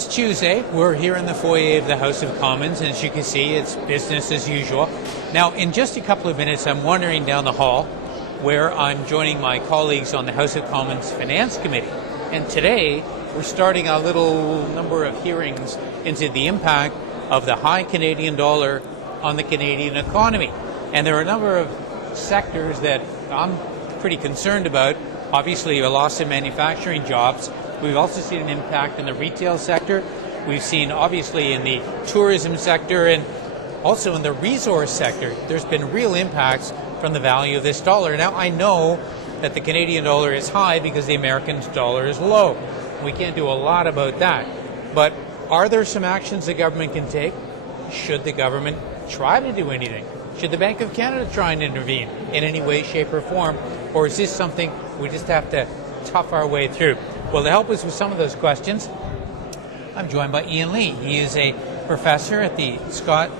it's Tuesday. We're here in the foyer of the House of Commons, and as you can see, it's business as usual. Now, in just a couple of minutes, I'm wandering down the hall where I'm joining my colleagues on the House of Commons Finance Committee. And today, we're starting a little number of hearings into the impact of the high Canadian dollar on the Canadian economy. And there are a number of sectors that I'm pretty concerned about. Obviously, a loss in manufacturing jobs. We've also seen an impact in the retail sector. We've seen, obviously, in the tourism sector and also in the resource sector, there's been real impacts from the value of this dollar. Now, I know that the Canadian dollar is high because the American dollar is low. We can't do a lot about that. But are there some actions the government can take? Should the government try to do anything? Should the Bank of Canada try and intervene in any way, shape, or form? Or is this something we just have to tough our way through? Well, to help us with some of those questions, I'm joined by Ian Lee. He is a professor at the Sprott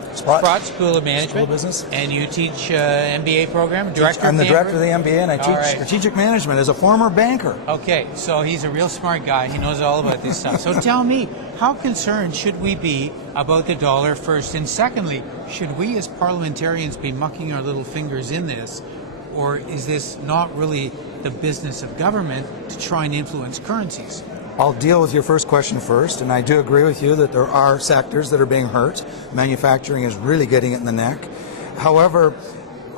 School of Management. School of Business. And you teach MBA program, director I'm of the director of the MBA, and I teach strategic management as a former banker. Okay, so he's a real smart guy. He knows all about this stuff. So tell me, how concerned should we be about the dollar first? And secondly, should we as parliamentarians be mucking our little fingers in this? Or is this not really the business of government to try and influence currencies? I'll deal with your first question first, and I do agree with you that there are sectors that are being hurt. Manufacturing is really getting it in the neck. However,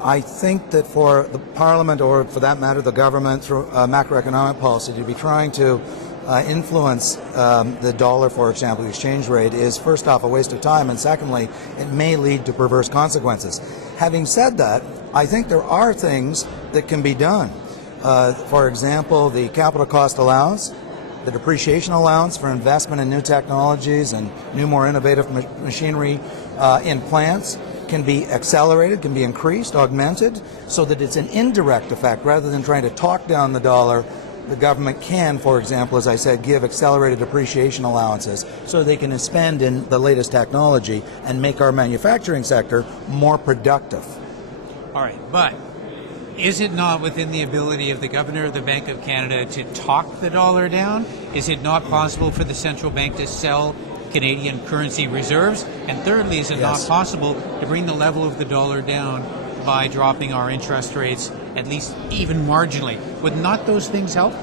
I think that for the Parliament, or for that matter the government, through macroeconomic policy, to be trying to influence the dollar, for example, the exchange rate, is first off a waste of time, and secondly, it may lead to perverse consequences. Having said that, I think there are things that can be done. For example, the capital cost allowance, the depreciation allowance for investment in new technologies and new, more innovative machinery in plants can be accelerated, can be increased, augmented, so that it's an indirect effect. Rather than trying to talk down the dollar, the government can, for example, as I said, give accelerated depreciation allowances so they can spend in the latest technology and make our manufacturing sector more productive. All right, but is it not within the ability of the Governor of the Bank of Canada to talk the dollar down? Is it not possible for the central bank to sell Canadian currency reserves? And thirdly, is it not possible to bring the level of the dollar down by dropping our interest rates, at least even marginally? Would not those things help?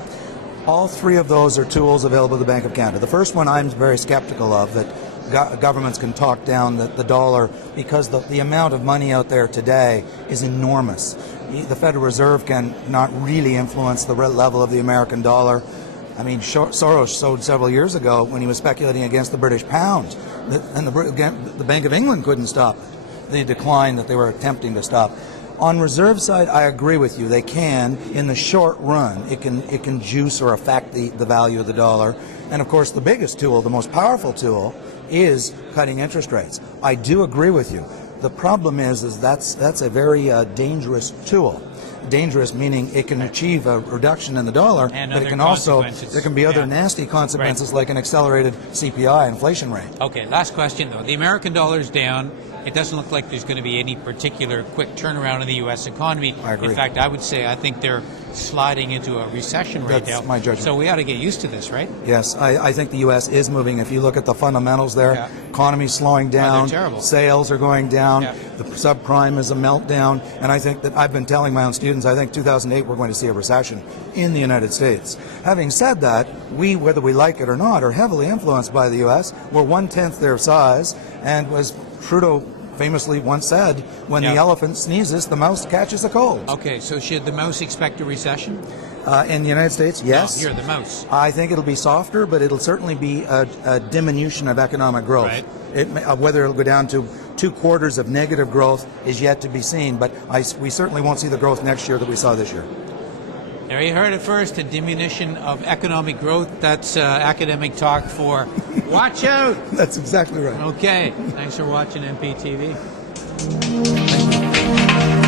All three of those are tools available to the Bank of Canada. The first one I'm very skeptical of, that governments can talk down the dollar, because the amount of money out there today is enormous. The Federal Reserve can not really influence the level of the American dollar. I mean, Soros showed several years ago when he was speculating against the British pound, and the Bank of England couldn't stop the decline that they were attempting to stop. On reserve side, I agree with you. They can, in the short run, it can juice or affect the value of the dollar. And of course, the biggest tool, the most powerful tool, is cutting interest rates. I do agree with you. The problem is that's a very dangerous tool. Dangerous meaning it can achieve a reduction in the dollar, and but it can also, there can be other nasty consequences, like an accelerated CPI inflation rate. Okay, last question though. The American dollar's down. It doesn't look like there's going to be any particular quick turnaround in the U.S. economy. I agree. In fact, I would say I think they're sliding into a recession right now. That's my judgment. So we ought to get used to this, right? Yes, I think the U.S. is moving. If you look at the fundamentals there, economy's slowing down, they're terrible. Sales are going down, the subprime is a meltdown, and I think that I've been telling my own students, I think 2008 we're going to see a recession in the United States. Having said that, we, whether we like it or not, are heavily influenced by the U.S. We're 1/10 their size, and was Trudeau famously once said, when the elephant sneezes, the mouse catches a cold. Okay, so should the mouse expect a recession? In the United States, yes. No, you're the mouse. I think it'll be softer, but it'll certainly be a diminution of economic growth. Right. Whether it'll go down to 2 quarters of negative growth is yet to be seen, but we certainly won't see the growth next year that we saw this year. There you heard it first, a diminution of economic growth. That's academic talk for watch out. That's exactly right. Okay, thanks for watching MPtv. Thank you.